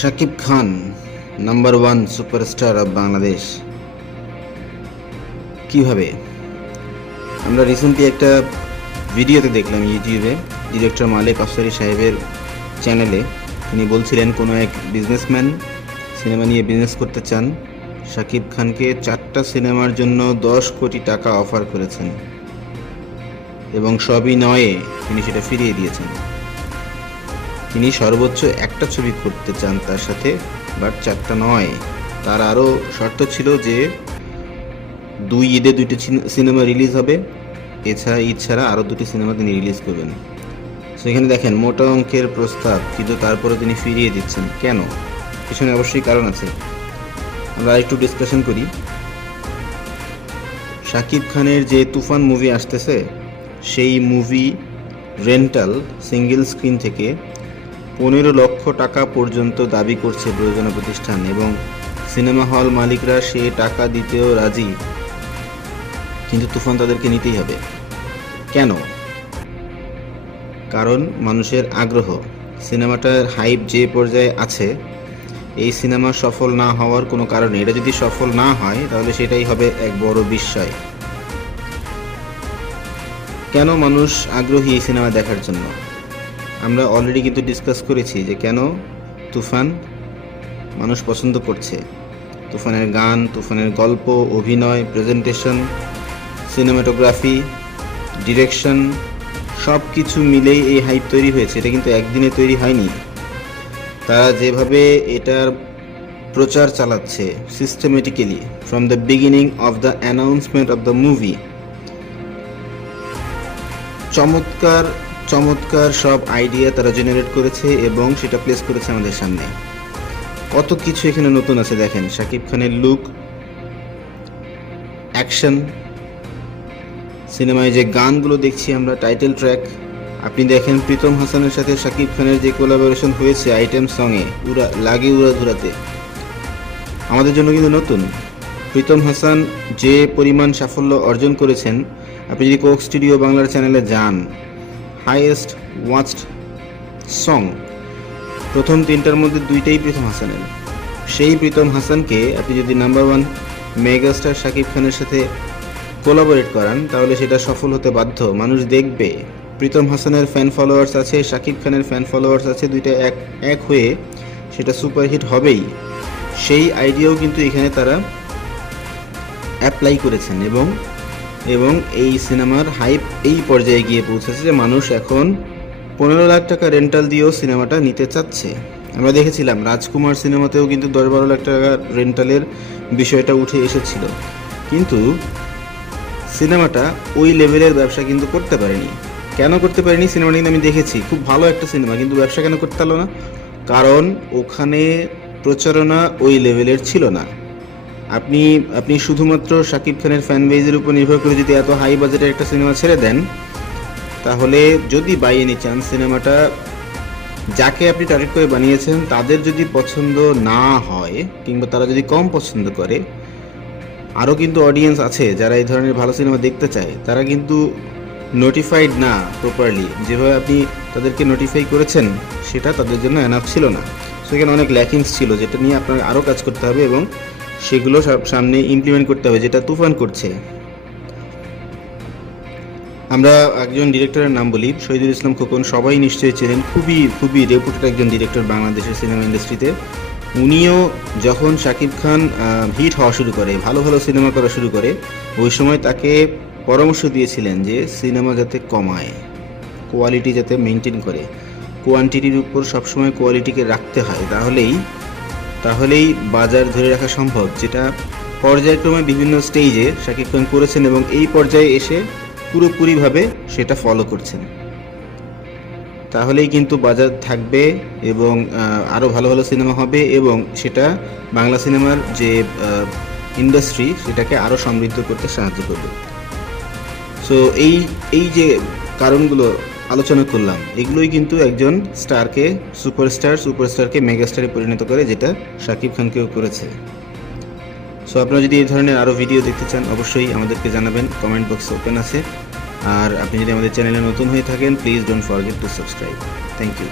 Shakib Khan number one superstar of Bangladesh. কিভাবে? আমরা recently একটা ভিডিওতে দেখলাম ইউটিউবে, ডিরেক্টর মালেক আফসারি সাহেবের চ্যানেলে। তিনি বলছিলেন কোনো এক বিজনেসম্যান সিনেমা নিয়ে বিজনেস করতে চান, শাকিব খানকে 4টা সিনেমার জন্য 10 কোটি টাকা অফার করেছেন এবং সবই নয়ে তিনি সেটা ফিরিয়ে দিয়েছেন। তিনি সর্বোচ্চ একটা ছবি করতে চান তার সাথে, বাট 4টা নয়। তার আরও শর্ত ছিল যে 2 ঈদে 2টি সিনেমা রিলিজ হবে, এছাড়া ঈদ ছাড়া আরও 2টি সিনেমা তিনি রিলিজ করবেন। সেখানে দেখেন মোটা অঙ্কের প্রস্তাব, কিন্তু তারপরে তিনি ফিরিয়ে দিচ্ছেন কেন? পিছনে অবশ্যই কারণ আছে। আমরা একটু ডিসকাশন করি। শাকিব খানের যে তুফান মুভি আসতেছে, সেই মুভি রেন্টাল সিঙ্গেল স্ক্রিন থেকে 15 লক্ষ টাকা পর্যন্ত দাবি করছে প্রযোজনা প্রতিষ্ঠান, এবং সিনেমা হল মালিকরা সে টাকা দিতেও রাজি, কিন্তু তুফান তাদেরকে নিতেই হবে। কেন? কারণ মানুষের আগ্রহ। সিনেমাটার হাইপ যে পর্যায়ে আছে, এই সিনেমা সফল না হওয়ার কোনো কারণে, এটা যদি সফল না হয় তাহলে সেটাই হবে এক বড় বিস্ময়। কেন মানুষ আগ্রহী এই সিনেমা দেখার জন্য? আমরা অলরেডি কিন্তু ডিসকাস করেছি যে কেন তুফান মানুষ পছন্দ করছে। তুফানের গান, তুফানের গল্প, অভিনয়, প্রেজেন্টেশন, সিনেমাটোগ্রাফি, ডিরেকশন, সব কিছু মিলেই এই হাইপ তৈরি হয়েছে। এটা কিন্তু একদিনে তৈরি হয়নি। তারা যেভাবে এটার প্রচার চালাচ্ছে systematically from the beginning of the announcement of the movie, চমৎকার চমৎকার সব আইডিয়া তারা জেনারেট করেছে এবং সেটা প্লেস করেছে আমাদের সামনে। কত কিছু এখানে নতুন আছে দেখেন। শাকিব খানের লুক, অ্যাকশন, সিনেমায় যে গানগুলো দেখছি আমরা, টাইটেল ট্র্যাক। আপনি দেখেন প্রীতম হাসানের সাথে শাকিব খানের যে কোলাবোরেশন হয়েছে আইটেম সঙে, উড়া ধুরাতে, আমাদের জন্য কিন্তু নতুন। প্রীতম হাসান যে পরিমাণ সাফল্য অর্জন করেছেন, আপনি যদি কোক স্টুডিও বাংলার চ্যানেলে যান, হাইয়েস্ট ওয়াচড সং প্রথম 3টার মধ্যে 2টাই প্রীতম হাসানের। সেই প্রীতম হাসানকে আপনি যদি নাম্বার ওয়ান মেগাস্টার শাকিব খানের সাথে কোলাবোরেট করান, তাহলে সেটা সফল হতে বাধ্য। মানুষ দেখবে। প্রীতম হাসানের ফ্যান ফলোয়ার্স আছে, শাকিব খানের ফ্যান ফলোয়ার্স আছে, দুইটা এক হয়ে সেটা সুপারহিট হবেই। সেই আইডিয়াও কিন্তু এখানে তারা অ্যাপ্লাই করেছেন, এবং এই সিনেমার হাইপ এই পর্যায়ে গিয়ে পৌঁছেছে যে মানুষ এখন 15 লাখ টাকা রেন্টাল দিয়েও সিনেমাটা নিতে চাচ্ছে। আমরা দেখেছিলাম রাজকুমার সিনেমাতেও কিন্তু 10-12 লাখ টাকা রেন্টালের বিষয়টা উঠে এসেছিল, কিন্তু সিনেমাটা ওই লেভেলের ব্যবসা কিন্তু করতে পারেনি। কেন করতে পারেনি? সিনেমাটা কিন্তু আমি দেখেছি, খুব ভালো একটা সিনেমা, কিন্তু ব্যবসা কেন করতে পারলো না? কারণ ওখানে প্রচারণা ওই লেভেলের ছিল না। আপনি শুধুমাত্র শাকিব খানের ফ্যান বেজের উপর নির্ভর করে যদি এত হাই বাজেটের একটা সিনেমা ছেড়ে দেন, তাহলে যদি বাই এনি চান্স সিনেমাটা যাকে আপনি টার্গেট করে বানিয়েছেন তাদের যদি পছন্দ না হয়, কিংবা তারা যদি কম পছন্দ করে, আরও কিন্তু অডিয়েন্স আছে যারা এই ধরনের ভালো সিনেমা দেখতে চায়, তারা কিন্তু নোটিফাইড না প্রপারলি। যেভাবে আপনি তাদেরকে নোটিফাই করেছেন সেটা তাদের জন্য এনাফ ছিল না। সেখানে অনেক ল্যাকিংস ছিল, যেটা নিয়ে আপনার আরও কাজ করতে হবে এবং সেগুলো সামনে ইমপ্লিমেন্ট করতে হবে, যেটা তুফান করছে। আমরা একজন ডিরেক্টরের নাম বলি, শহীদুল ইসলাম খোকন, সবাই নিশ্চয়ই চেনেন। খুবই রেপুটেড একজন ডিরেক্টর বাংলাদেশের সিনেমা ইন্ডাস্ট্রিতে। উনিও যখন শাকিব খান হিট হওয়া শুরু করে, ভালো ভালো সিনেমা করা শুরু করে, ওই সময় তাকে পরামর্শ দিয়েছিলেন যে সিনেমা যাতে কমায়, কোয়ালিটি যাতে মেনটেন করে, কোয়ান্টিটির উপর সবসময় কোয়ালিটিকে রাখতে হয়, তাহলেই বাজার ধরে রাখা সম্ভব। যেটা পর্যায়ক্রমে বিভিন্ন স্টেজে শাকিব খান করেছেন এবং এই পর্যায়ে এসে পুরোপুরিভাবে সেটা ফলো করছেন। তাহলেই কিন্তু বাজার থাকবে এবং আরও ভালো ভালো সিনেমা হবে, এবং সেটা বাংলা সিনেমার যে ইন্ডাস্ট্রি সেটাকে আরও সমৃদ্ধ করতে সাহায্য করবে। সো এই যে কারণগুলো আলোচনা করলাম, এগুলোই কিন্তু একজন সুপারস্টারকে মেগাস্টারে পরিণত করে, যেটা শাকিব খানকেও করেছে। সো আপনারা যদি এই ধরনের আরও ভিডিও দেখতে চান, অবশ্যই আমাদেরকে জানাবেন, কমেন্ট বক্স ওপেন আছে। আর আপনি যদি আমাদের চ্যানেলে নতুন হয়ে থাকেন, please don't forget to subscribe. Thank you.